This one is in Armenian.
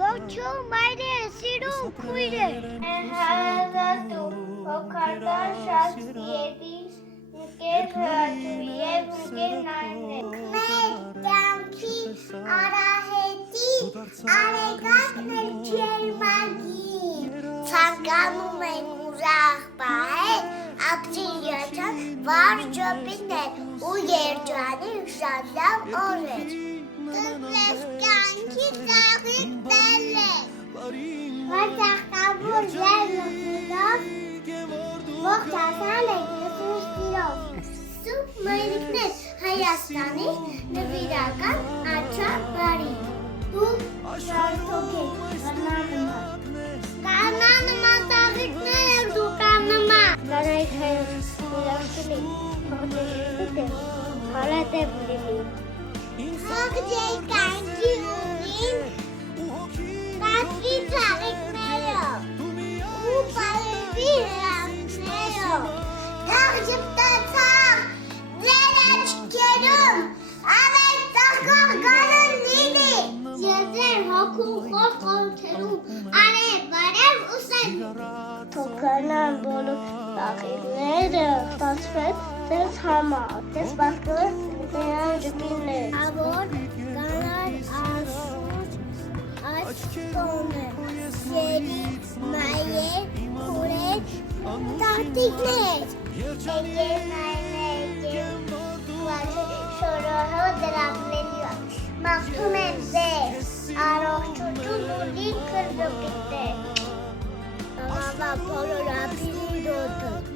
Ողջույն մայրերը, սիրուն քույրեր։ Հարազատու, հոգարտան շատ սիրետիս, նկեր հրատու և նկեր նայներ։ Մեր կյանքի արահետի արեգակն էլ ջերմագին։ Ցանկանում ենք ուրախ պահել, ապրին երջան վառ ճոպիտներ ու երջանիկ շատ լավ օրեր։ Դուք կյանքի ծաղիկներ եք, վարդախտավոր լեռնով, ողջ ասան եք լսում սիրով։ Սուրբ մայրիկներ Հայաստանի նվիրական աչափարի։ Դուք շարքոք եք կանանման։ Կանանման ծաղիկներ եք դու կանանման։ Կանայք հայոց իրաշտելի, հողդեշտի հալատ է բրիմի։ Ողջեի կյանքի ուղին, կատվի ծաղիկներով ու պարևի հրավներով, թաղ ժպտացավ ձեր աչքերում, ամեն ծաղկող գանուն լինի, և ձեր հոգում խոր խորթերում, արև, բարև ու սենյակ։ Թոքանան բոլոր ծաղիկները ստացվեց ձեզ համար, ձեզ բախտորդ նրան ժպիններ։ Ավոր կանար ասուր աչքոներ, սերի, մայեր, կուրեր, տատիկներ, եկեր նայներ, շորոհո դրապների մաղթում եմ ձեզ, առողջություն ու լիքը ժպիտներ, աղավա բոլոր ապիրի դոտը։